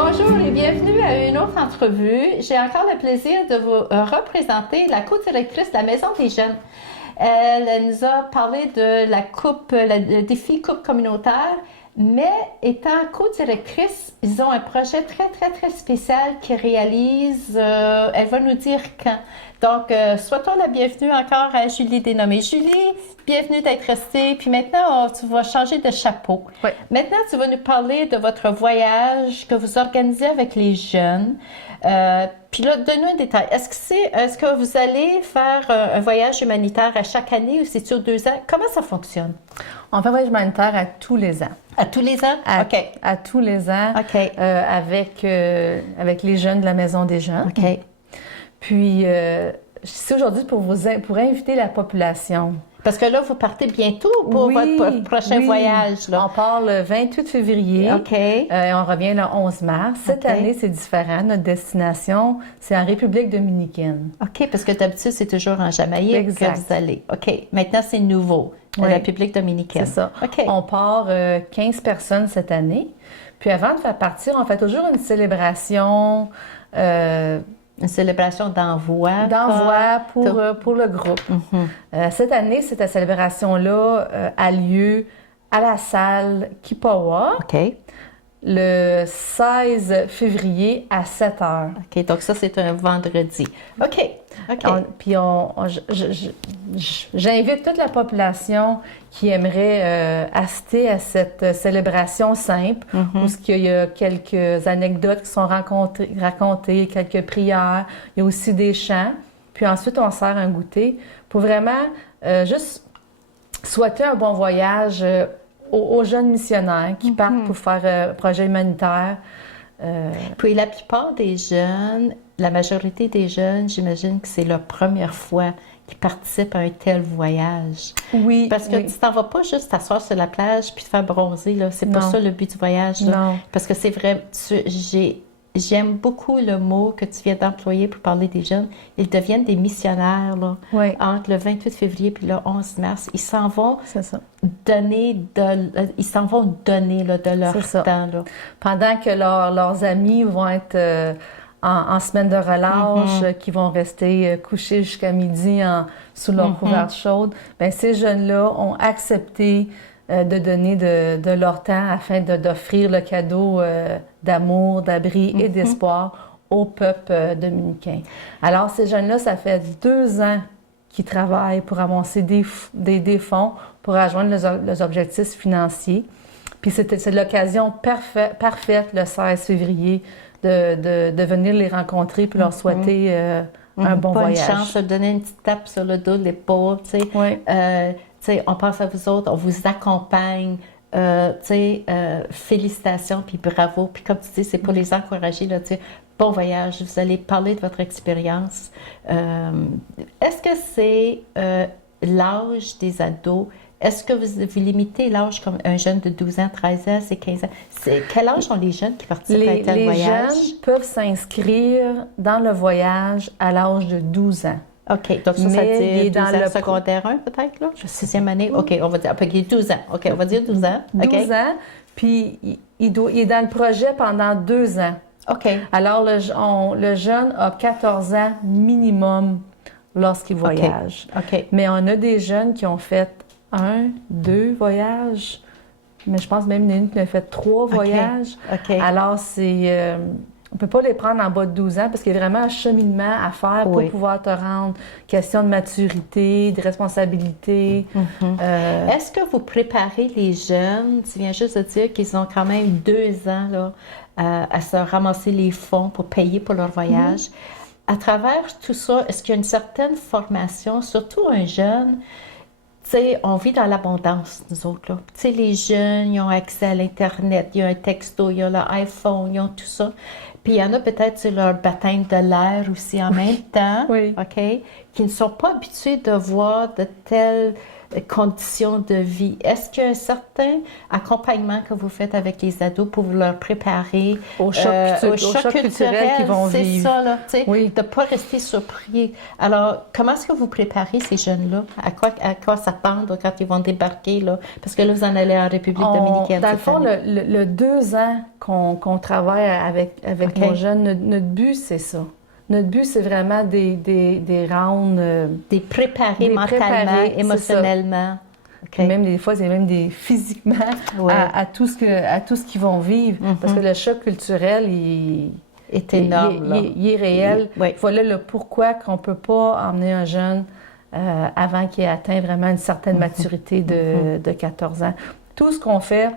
Bonjour et bienvenue à une autre entrevue. J'ai encore le plaisir de vous représenter la co-directrice de la Maison des Jeunes. Elle nous a parlé de la coupe, le défi coupe communautaire, mais étant co-directrice, ils ont un projet très spécial qu'ils réalisent. Elle va nous dire quand. Donc, souhaitons la bienvenue encore à Julie dénommée. Julie, bienvenue d'être restée. Puis maintenant, tu vas changer de chapeau. Oui. Maintenant, tu vas nous parler de votre voyage que vous organisez avec les jeunes. Puis là, donne-nous un détail. Est-ce que vous allez faire un voyage humanitaire à chaque année ou c'est sur 2 ans? Comment ça fonctionne? On fait un voyage humanitaire à tous les ans. À tous les ans? OK. À tous les ans, OK. avec les jeunes de la Maison des Jeunes. OK. Puis, je suis aujourd'hui pour inviter la population. Parce que là, vous partez bientôt pour votre prochain voyage. Là. On part le 28 février. OK. On revient le 11 mars. Cette année, c'est différent. Notre destination, c'est en République dominicaine. OK, parce que d'habitude, c'est toujours en Jamaïque que vous allez. OK. Maintenant, c'est nouveau. La République dominicaine. C'est ça. OK. On part 15 personnes cette année. Puis avant de faire partir, on fait toujours une célébration. Une célébration d'envoi. Pour le groupe. Cette année, cette célébration-là a lieu à la salle Kipawa. OK. Le 16 février à 7 heures. OK, donc ça, c'est un vendredi. OK. J'invite toute la population qui aimerait assister à cette célébration simple, où il y a quelques anecdotes qui sont racontées, quelques prières, il y a aussi des chants. Puis ensuite, on sert un goûter pour vraiment juste souhaiter un bon voyage aux jeunes missionnaires qui partent pour faire un projet humanitaire. Puis la plupart des jeunes, la majorité des jeunes, j'imagine que c'est leur première fois qu'ils participent à un tel voyage. Oui. Parce que tu t'en vas pas juste t'asseoir sur la plage puis te faire bronzer, là. C'est pas ça le but du voyage, là. Non. Parce que c'est vrai, j'aime beaucoup le mot que tu viens d'employer pour parler des jeunes. Ils deviennent des missionnaires, là. Oui. Entre le 28 février puis le 11 mars. Ils s'en vont donner là, de leur temps, là. Pendant que leurs amis vont être en semaine de relâche, qui vont rester couchés jusqu'à midi sous leur couverte chaude, bien, ces jeunes-là ont accepté de donner de leur temps afin d'offrir le cadeau d'amour, d'abri et d'espoir au peuple dominicain. Alors, ces jeunes-là, ça fait 2 ans qu'ils travaillent pour amasser des fonds pour rejoindre leurs objectifs financiers. Puis c'est l'occasion parfaite, le 16 février, de venir les rencontrer puis leur souhaiter un bon voyage. Une chance de donner une petite tape sur le dos, l'épaule, tu sais. Oui. On pense à vous autres, on vous accompagne, félicitations, puis bravo. Puis comme tu dis, c'est pour les encourager, là, tu sais, bon voyage, vous allez parler de votre expérience. Est-ce que c'est l'âge des ados? Est-ce que vous limitez l'âge comme un jeune de 12 ans, 13 ans, c'est 15 ans? Quel âge ont les jeunes qui participent à un tel voyage? Les jeunes peuvent s'inscrire dans le voyage à l'âge de 12 ans. OK, donc ça dit 12 ans secondaire 1 peut-être, là? 6e année? OK, on va dire, OK, 12 ans. OK, on va dire 12 ans. 12 ans, puis il est dans le projet pendant 2 ans. OK. Alors, le jeune a 14 ans minimum lorsqu'il voyage. OK. Mais on a des jeunes qui ont fait 1, 2 voyages, mais je pense même qu'il y en a une qui a fait 3 voyages. OK. Alors, on ne peut pas les prendre en bas de 12 ans parce qu'il y a vraiment un cheminement à faire pour pouvoir te rendre. Question de maturité, de responsabilité. Est-ce que vous préparez les jeunes? Tu viens juste de dire qu'ils ont quand même 2 ans là, à se ramasser les fonds pour payer pour leur voyage. À travers tout ça, est-ce qu'il y a une certaine formation, surtout un jeune? Tu sais, on vit dans l'abondance, nous autres, là. Tu sais, les jeunes, ils ont accès à l'Internet, il y a un texto, il y a l'iPhone, ils ont tout ça. Puis il y en a peut-être sur leur baptême de l'air aussi en même temps, OK, qui ne sont pas habitués de voir de telles conditions de vie. Est-ce qu'il y a un certain accompagnement que vous faites avec les ados pour leur préparer au choc culturel qu'ils vont vivre? C'est ça, là, tu sais, oui. de ne pas rester surpris. Alors, comment est-ce que vous préparez ces jeunes-là? À quoi s'attendre quand ils vont débarquer, là? Parce que là, vous en allez en République dominicaine. Dans le fond, le 2 ans qu'on travaille avec nos jeunes, notre but, c'est ça. Notre but, c'est vraiment des rounds... des préparer mentalement, émotionnellement. Okay. Même des fois, c'est même physiquement à tout ce qu'ils vont vivre. Parce que le choc culturel, il est énorme. Il est réel. Voilà le pourquoi qu'on ne peut pas emmener un jeune avant qu'il ait atteint vraiment une certaine maturité de 14 ans. Tout ce qu'on fait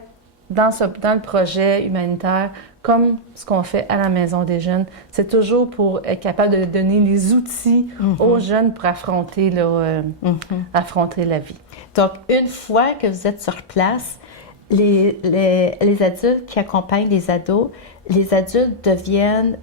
dans le projet humanitaire, comme ce qu'on fait à la Maison des jeunes, c'est toujours pour être capable de donner les outils aux jeunes pour affronter la vie. Donc, une fois que vous êtes sur place, les adultes qui accompagnent les adultes deviennent,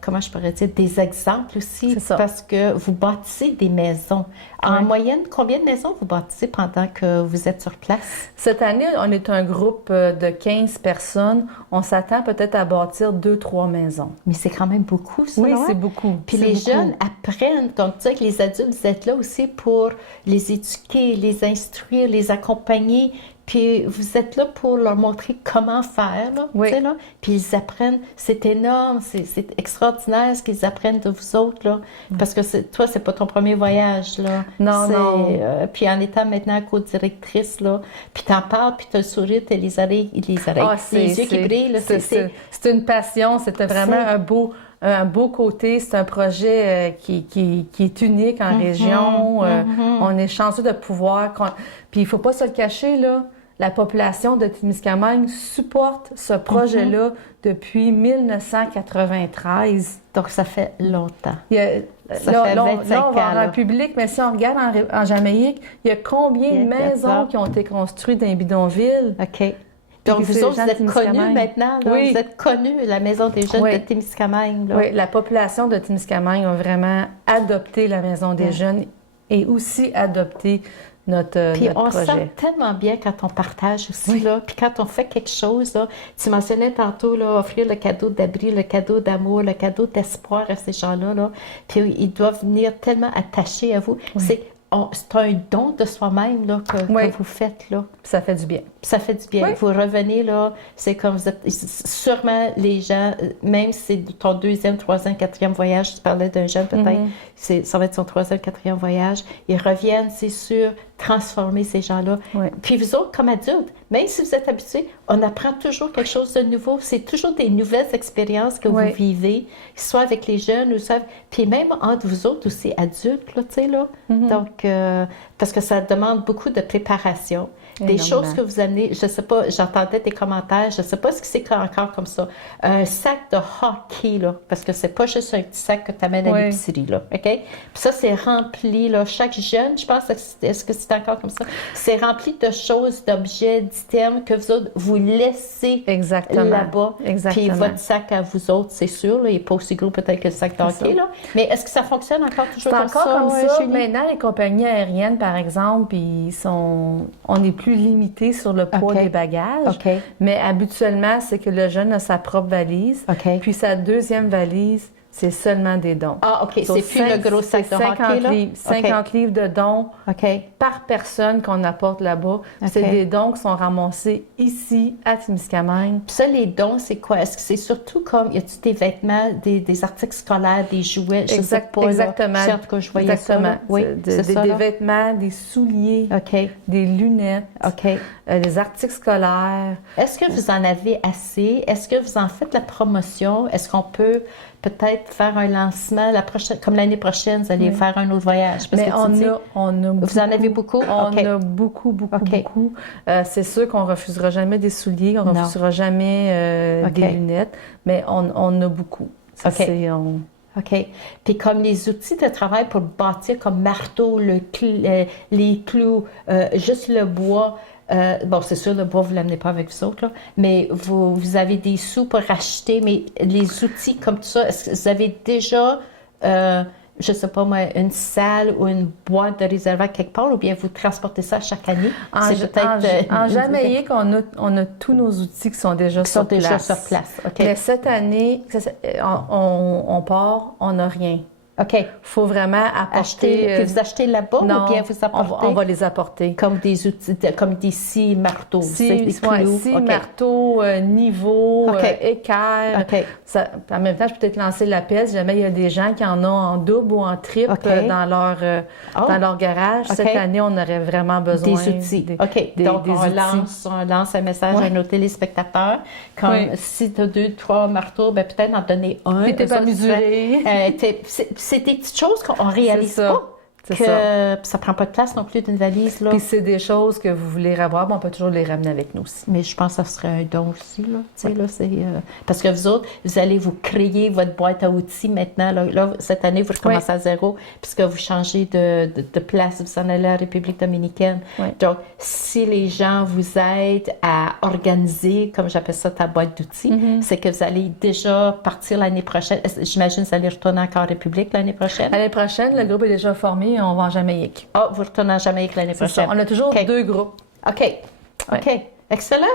comment je pourrais dire, des exemples aussi, parce que vous bâtissez des maisons. En moyenne, combien de maisons vous bâtissez pendant que vous êtes sur place? Cette année, on est un groupe de 15 personnes. On s'attend peut-être à bâtir 2-3 maisons. Mais c'est quand même beaucoup, ça, oui, c'est beaucoup. Puis les jeunes apprennent, donc tu sais que les adultes, vous êtes là aussi pour les éduquer, les instruire, les accompagner. Puis vous êtes là pour leur montrer comment faire, là, tu sais, là. Puis ils apprennent, c'est énorme, c'est extraordinaire ce qu'ils apprennent de vous autres, là. Parce que toi, c'est pas ton premier voyage, là. Non. Puis en étant maintenant co-directrice, là, puis t'en parles, puis t'as le sourire, t'as les oreilles, les yeux qui brillent, là. C'est une passion, c'était vraiment un beau côté. C'est un projet qui est unique en région. On est chanceux de pouvoir... Puis il ne faut pas se le cacher, là. La population de Témiscamingue supporte ce projet-là depuis 1993. Donc, ça fait longtemps. Ça fait 25 ans. On va en République, mais si on regarde en Jamaïque, il y a combien de maisons qui ont été construites dans les bidonvilles? OK. Donc, vous autres, vous êtes connus maintenant, là. Oui. Vous êtes connus, la Maison des jeunes de Témiscamingue, là. Oui, la population de Témiscamingue a vraiment adopté la Maison des jeunes et aussi adopté notre Puis on projet. sent tellement bien quand on partage aussi, là. Puis quand on fait quelque chose, là, tu mentionnais tantôt, là, offrir le cadeau d'abri, le cadeau d'amour, le cadeau d'espoir à ces gens-là, là. Puis ils doivent venir tellement attachés à vous. C'est un don de soi-même, là, que vous faites, là. Ça fait du bien. Ça fait du bien. Vous revenez, là, c'est comme vous êtes... Sûrement, les gens, même si c'est ton 2e, 3e, 4e voyage, tu parlais d'un jeune, peut-être, ça va être son 3e, 4e voyage, ils reviennent, c'est sûr, transformer ces gens-là. Puis vous autres, comme adultes, même si vous êtes habitués, on apprend toujours quelque chose de nouveau. C'est toujours des nouvelles expériences que vous vivez, soit avec les jeunes, ou soit... Puis même entre vous autres aussi, adultes, là, tu sais, là. Donc, parce que ça demande beaucoup de préparation. Des choses que vous amenez, je ne sais pas, j'entendais des commentaires, je ne sais pas ce que c'est encore comme ça. Un sac de hockey, là, parce que c'est pas juste un petit sac que tu amènes à l'épicerie, là, OK? Puis ça, c'est rempli, là, chaque jeune, je pense, est-ce que c'est encore comme ça? C'est rempli de choses, d'objets, d'items que vous autres, vous laissez là-bas. Puis votre sac à vous autres, c'est sûr, là, il n'est pas aussi gros peut-être que le sac de hockey, là. Mais est-ce que ça fonctionne encore toujours comme ça? C'est encore comme ça. Maintenant, les compagnies aériennes, par exemple, on est plus limité sur le poids des bagages. Mais habituellement, c'est que le jeune a sa propre valise. Puis sa deuxième valise, c'est seulement des dons. Ah, OK. C'est plus le gros sac de hockey, là? 50 livres de dons par personne qu'on apporte là-bas. C'est des dons qui sont ramassés ici, à Témiscamingue. Puis ça, les dons, c'est quoi? Est-ce que c'est surtout comme, y a-tu des vêtements, des articles scolaires, des jouets? Je sais pas, exactement. En tout cas, je voyais ça. Oui, des vêtements, des souliers, des lunettes, des articles scolaires. Est-ce que vous en avez assez? Est-ce que vous en faites la promotion? Est-ce qu'on peut peut-être faire un lancement comme l'année prochaine, vous allez faire un autre voyage? Parce que on a vous en avez beaucoup? On a beaucoup. C'est sûr qu'on ne refusera jamais des souliers, on ne refusera jamais des lunettes, mais on a beaucoup. OK. Puis comme les outils de travail pour bâtir, comme marteau, les clous, juste le bois, bon, c'est sûr, le bois, vous ne l'amenez pas avec vous autres, là, mais vous avez des sous pour acheter, mais les outils comme ça, est-ce que vous avez déjà, je sais pas moi, une salle ou une boîte de réservoir quelque part, ou bien vous transportez ça chaque année? En Jamaïque, on a tous nos outils qui sont déjà sur place. Okay. Mais cette année, on part, on n'a rien. OK. Il faut vraiment apporter... Puis vous achetez là-bas ou bien vous apportez? On va les apporter. Comme des outils, comme des scies, marteaux, des clous. Marteaux, niveaux, équerres. OK. En même temps, je peux peut-être lancer l'appel si jamais il y a des gens qui en ont en double ou en triple dans leur garage. Cette année, on aurait vraiment besoin des outils. Donc, on lance un message à nos téléspectateurs. Comme si tu as 2, 3 marteaux, ben, peut-être en donner un. Puis t'es pas mesuré. C'est des petites choses qu'on réalise pas. Ça prend pas de place non plus d'une valise. Là. Puis c'est des choses que vous voulez avoir, mais on peut toujours les ramener avec nous aussi. Mais je pense que ça serait un don aussi. Là. Là, parce que vous autres, vous allez vous créer votre boîte à outils maintenant. Là cette année, vous recommencez à zéro puisque vous changez de place. Vous en allez à la République dominicaine. Donc, si les gens vous aident à organiser, comme j'appelle ça, ta boîte d'outils, c'est que vous allez déjà partir l'année prochaine. J'imagine que vous allez retourner encore en République l'année prochaine. L'année prochaine, le groupe est déjà formé. On va en Jamaïque. Ah, vous retournez en Jamaïque l'année prochaine. On a toujours 2 groupes. OK. Excellent.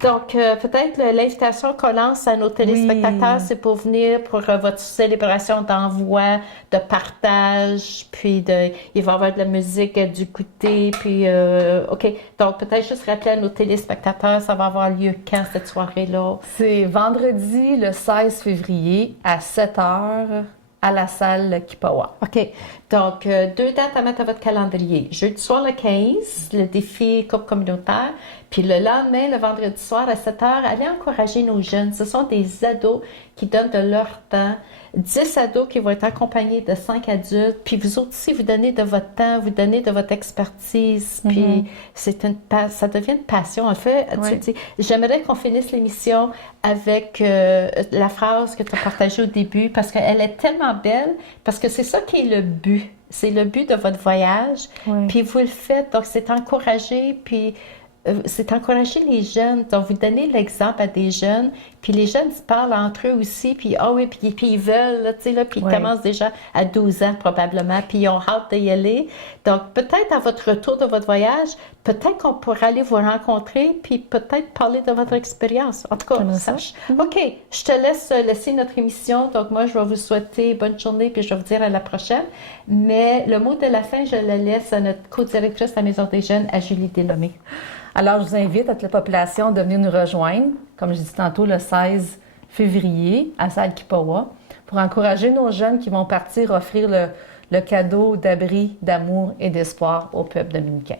Donc, peut-être l'invitation qu'on lance à nos téléspectateurs, c'est pour venir pour votre célébration d'envoi, de partage, puis il va y avoir de la musique, du goûter, puis OK. Donc, peut-être juste rappeler à nos téléspectateurs, ça va avoir lieu quand cette soirée-là? C'est vendredi, le 16 février, à 7h. À la salle Kipawa. OK. Donc, 2 dates à mettre à votre calendrier. Jeudi soir, le 15, le défi Coupe communautaire. Puis le lendemain, le vendredi soir, à 7h, allez encourager nos jeunes. Ce sont des ados qui donnent de leur temps. 10 ados qui vont être accompagnés de 5 adultes. Puis vous autres aussi, vous donnez de votre temps, vous donnez de votre expertise. Puis ça devient une passion. En fait, tu dis, j'aimerais qu'on finisse l'émission avec la phrase que tu as partagée au début parce qu'elle est tellement belle, parce que c'est ça qui est le but. C'est le but de votre voyage. Puis vous le faites, donc c'est encourager, puis c'est encourager les jeunes. Donc, vous donnez l'exemple à des jeunes, puis les jeunes se parlent entre eux aussi, puis puis ils veulent, là, tu sais, là, puis ils commencent déjà à 12 ans probablement, puis ils ont hâte d'y aller. Donc, peut-être à votre retour de votre voyage, peut-être qu'on pourra aller vous rencontrer, puis peut-être parler de votre expérience. En tout cas, sache. OK, je te laisse laisser notre émission. Donc, moi, je vais vous souhaiter bonne journée, puis je vais vous dire à la prochaine. Mais le mot de la fin, je le laisse à notre co-directrice de la Maison des Jeunes, à Julie Delhomme. Alors, je vous invite à toute la population de venir nous rejoindre, comme je dis tantôt, le 16 février à Salle Kipawa, pour encourager nos jeunes qui vont partir offrir le cadeau d'abri, d'amour et d'espoir au peuple dominicain.